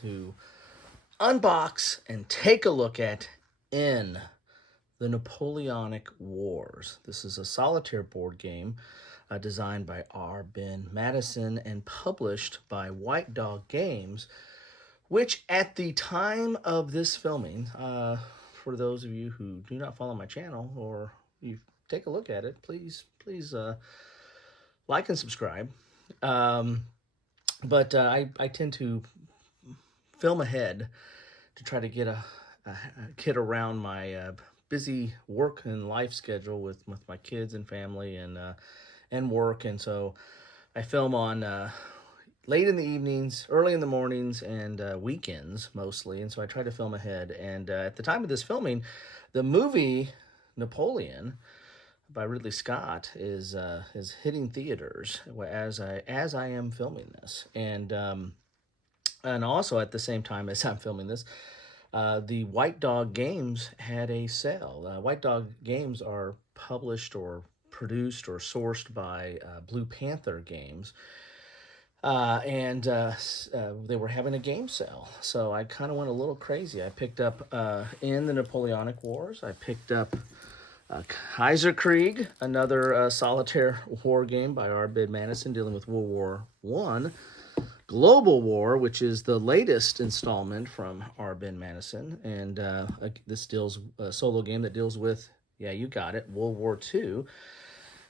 to unbox and take a look at In the Napoleonic Wars. This is a solitaire board game designed by R. Ben Madison and published by White Dog Games, which at the time of this filming, for those of you who do not follow my channel or you take a look at it, please like and subscribe. But I tend to film ahead to try to get a kid around my busy work and life schedule with my kids and family and work, and so I film on late in the evenings, early in the mornings, and weekends mostly, and so I try to film ahead. And at the time of this filming, the movie Napoleon by Ridley Scott is hitting theaters as I am filming this, and also at the same time as I'm filming this, the White Dog Games had a sale. White Dog Games are published or produced or sourced by Blue Panther Games, and they were having a game sale. So I kind of went a little crazy. I picked up In the Napoleonic Wars. I picked up Kaiserkrieg, another solitaire war game by R. Ben Madison dealing with World War I. Global War, which is the latest installment from R. Ben Madison, and this deals a solo game that deals with, yeah, you got it, World War II.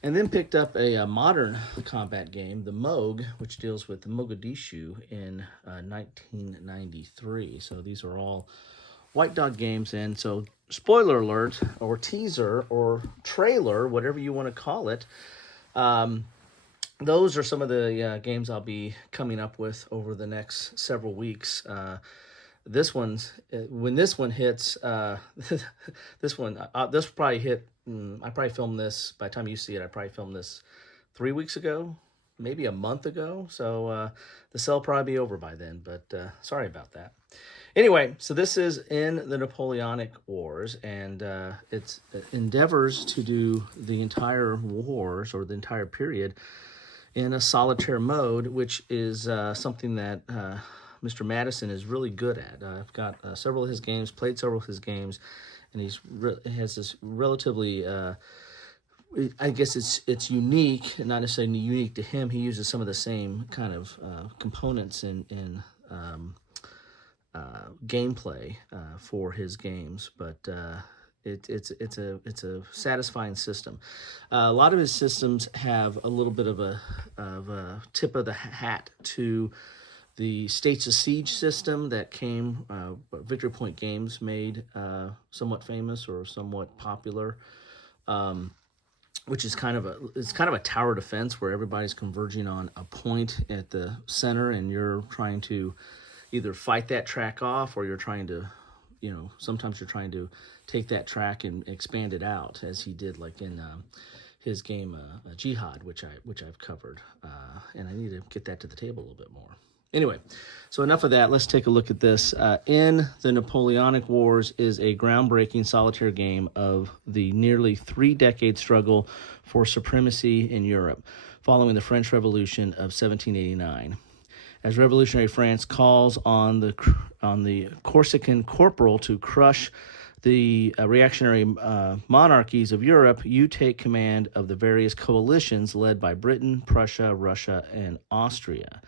And then picked up a modern combat game, the Moog, which deals with Mogadishu in 1993. So these are all White Dog Games, and so spoiler alert, or teaser, or trailer, whatever you want to call it, those are some of the games I'll be coming up with over the next several weeks. This one's, when this one hits, this will probably hit, I probably filmed this, by the time you see it, I probably filmed this 3 weeks ago, maybe a month ago, so the sale will probably be over by then, but sorry about that. Anyway, so this is In the Napoleonic Wars, and it endeavors to do the entire wars, or the entire period, in a solitaire mode, which is something that Mr. Madison is really good at. I've got several of his games, played several of his games, and he has this relatively, I guess it's unique, not necessarily unique to him. He uses some of the same kind of components in gameplay for his games, but it's a satisfying system. A lot of his systems have a little bit of a tip of the hat to the States of Siege system that came, Victory Point Games made somewhat famous or somewhat popular, which is kind of a tower defense where everybody's converging on a point at the center, and you're trying to either fight that track off, or you're trying to, sometimes you're trying to take that track and expand it out, as he did, like in his game Jihad, which I've covered, and I need to get that to the table a little bit more. Anyway, so enough of that. Let's take a look at this. In the Napoleonic Wars is a groundbreaking solitaire game of the nearly 3-decade struggle for supremacy in Europe following the French Revolution of 1789. As revolutionary France calls on the Corsican corporal to crush the reactionary monarchies of Europe, you take command of the various coalitions led by Britain, Prussia, Russia, and Austria.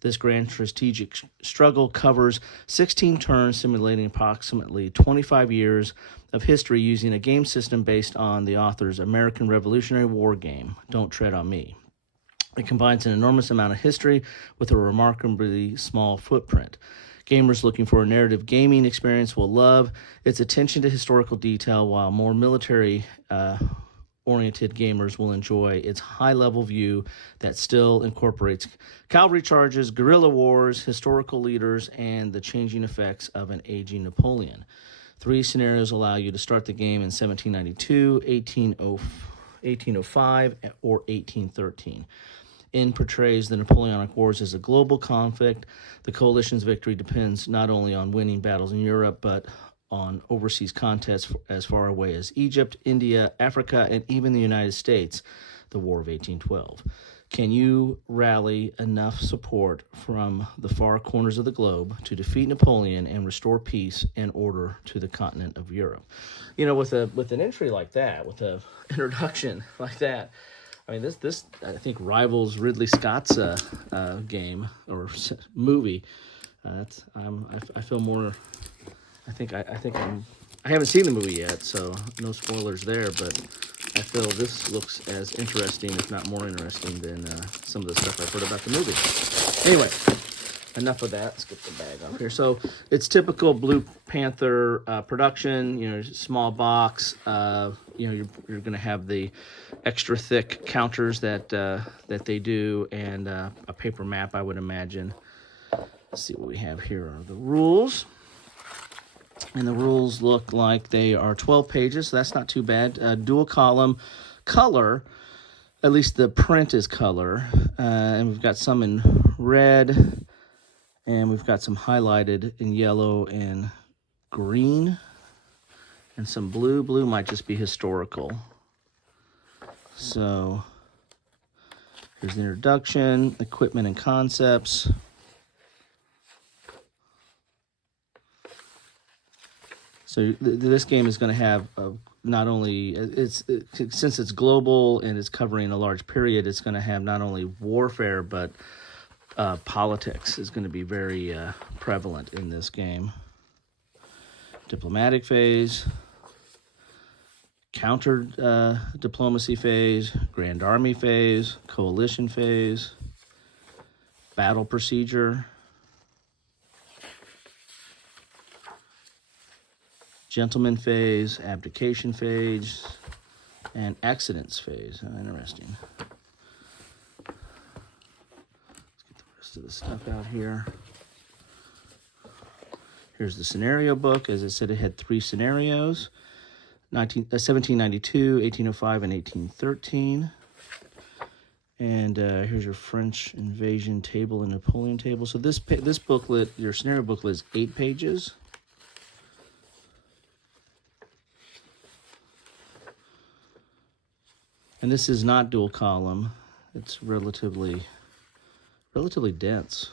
This grand strategic struggle covers 16 turns, simulating approximately 25 years of history using a game system based on the author's American Revolutionary War game, Don't Tread on Me. It combines an enormous amount of history with a remarkably small footprint. Gamers looking for a narrative gaming experience will love its attention to historical detail, while more military oriented gamers will enjoy its high-level view that still incorporates cavalry charges, guerrilla wars, historical leaders, and the changing effects of an aging Napoleon. 3 scenarios allow you to start the game in 1792, 1805, or 1813. In portrays the Napoleonic Wars as a global conflict. The coalition's victory depends not only on winning battles in Europe, but on overseas contests as far away as Egypt, India, Africa, and even the United States, the War of 1812. Can you rally enough support from the far corners of the globe to defeat Napoleon and restore peace and order to the continent of Europe? You know, with an entry like that, with an introduction like that, I mean, this I think rivals Ridley Scott's game or movie. I feel more. I haven't seen the movie yet, so no spoilers there. But I feel this looks as interesting, if not more interesting, than some of the stuff I've heard about the movie. Anyway, enough of that. Let's get the bag off here. So it's typical Blue Panther production. You know, small box. You know, you're going to have the extra thick counters that they do, and a paper map, I would imagine. Let's see what we have here are the rules. And the rules look like they are 12 pages, so that's not too bad. Dual column, color, at least the print is color. And we've got some in red, and we've got some highlighted in yellow and green, and some blue. Blue might just be historical. So here's the introduction, equipment and concepts. So this game is going to have not only since it's global and it's covering a large period, it's going to have not only warfare but politics is going to be very prevalent in this game. Diplomatic phase, counter diplomacy phase, Grand Army phase, coalition phase, battle procedure, gentleman phase, abdication phase, and accidents phase. Interesting. Let's get the rest of the stuff out here. Here's the scenario book. As I said, it had 3 scenarios, 1792, 1805, and 1813. And here's your French invasion table and Napoleon table. So this booklet, your scenario booklet, is 8 pages. And this is not dual column. It's relatively dense.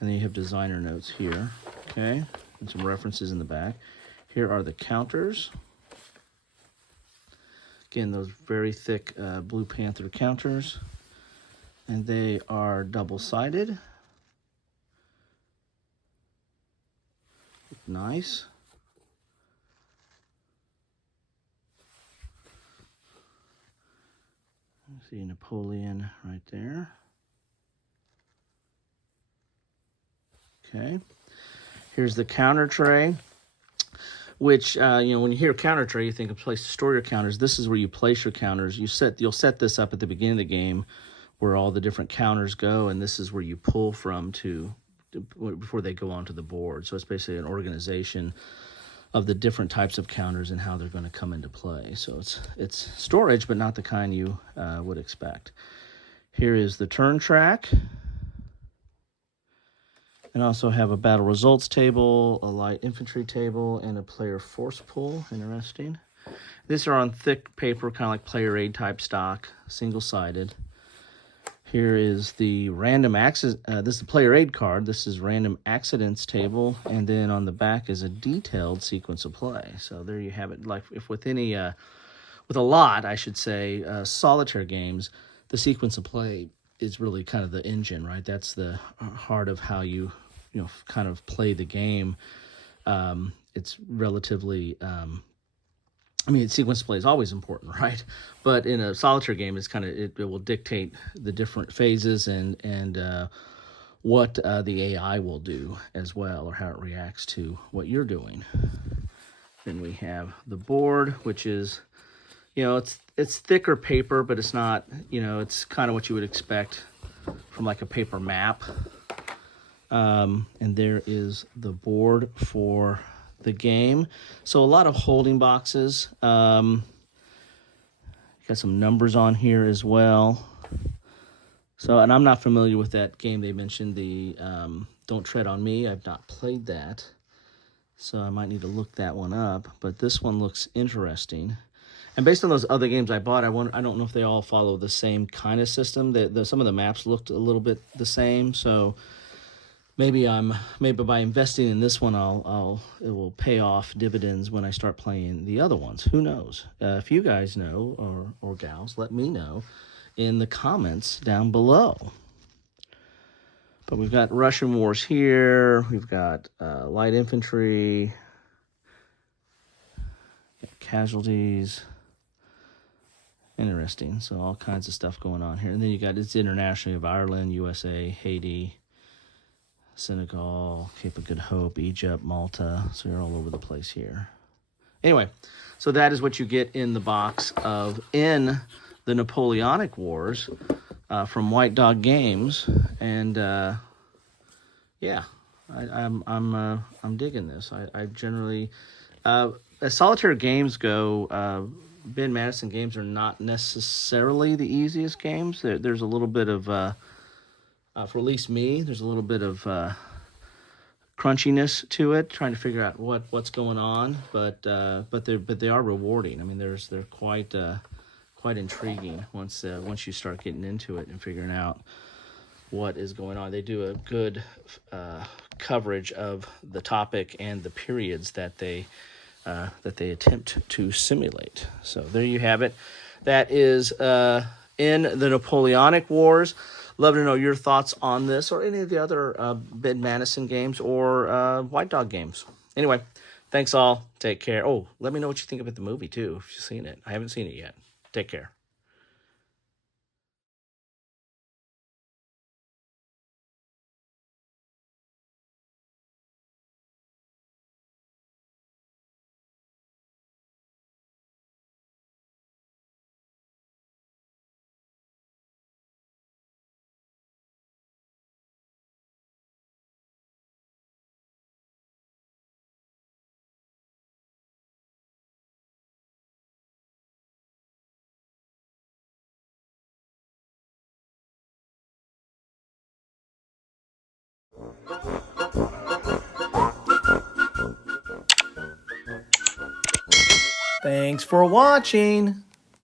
And then you have designer notes here, okay? And some references in the back. Here are the counters. Again, those very thick Blue Panther counters. And they are double-sided. Nice. See Napoleon right there. Okay. Here's the counter tray, which, you know, when you hear counter tray, you think of a place to store your counters. This is where you place your counters. You'll set this up at the beginning of the game where all the different counters go, and this is where you pull from before they go onto the board. So it's basically an organization of the different types of counters and how they're going to come into play. So it's storage, but not the kind you would expect. Here is the turn track. And also have a battle results table, a light infantry table, and a player force pool. Interesting. These are on thick paper, kind of like player aid type stock, single-sided. Here is the random access. This is the player aid card. This is random accidents table, and then on the back is a detailed sequence of play. So there you have it. Like if with any, with a lot, I should say, solitaire games, the sequence of play is really kind of the engine, right? That's the heart of how you kind of play the game. It's relatively. I mean, sequence play is always important, right? But in a solitaire game, it's kind of it will dictate the different phases and what the AI will do as well, or how it reacts to what you're doing. Then we have the board, which is, it's thicker paper, but it's not, it's kind of what you would expect from like a paper map. And there is the board for the game. So a lot of holding boxes. Got some numbers on here as well. So, and I'm not familiar with that game they mentioned, the Don't Tread on Me. I've not played that, so I might need to look that one up. But this one looks interesting. And based on those other games I bought, I don't know if they all follow the same kind of system. Some of the maps looked a little bit the same, so maybe by investing in this one, it will pay off dividends when I start playing the other ones. Who knows? If you guys know or gals, let me know in the comments down below. But we've got Russian wars here. We've got light infantry, casualties. Interesting. So all kinds of stuff going on here. And then you got it's internationally of Ireland, USA, Haiti, Senegal, Cape of Good Hope, Egypt, Malta. So you're all over the place here. Anyway, so that is what you get in the box in the Napoleonic Wars from White Dog Games. And yeah, I'm digging this. I generally, as solitaire games go, Ben Madison games are not necessarily the easiest games. There's a little bit of, for at least me, there's a little bit of crunchiness to it, trying to figure out what's going on. But they are rewarding. I mean, they're quite intriguing once you start getting into it and figuring out what is going on. They do a good coverage of the topic and the periods that they attempt to simulate. So there you have it. That is in the Napoleonic Wars. Love to know your thoughts on this or any of the other Ben Madison games or White Dog games. Anyway, thanks all. Take care. Oh, let me know what you think about the movie too, if you've seen it. I haven't seen it yet. Take care. Thanks for watching.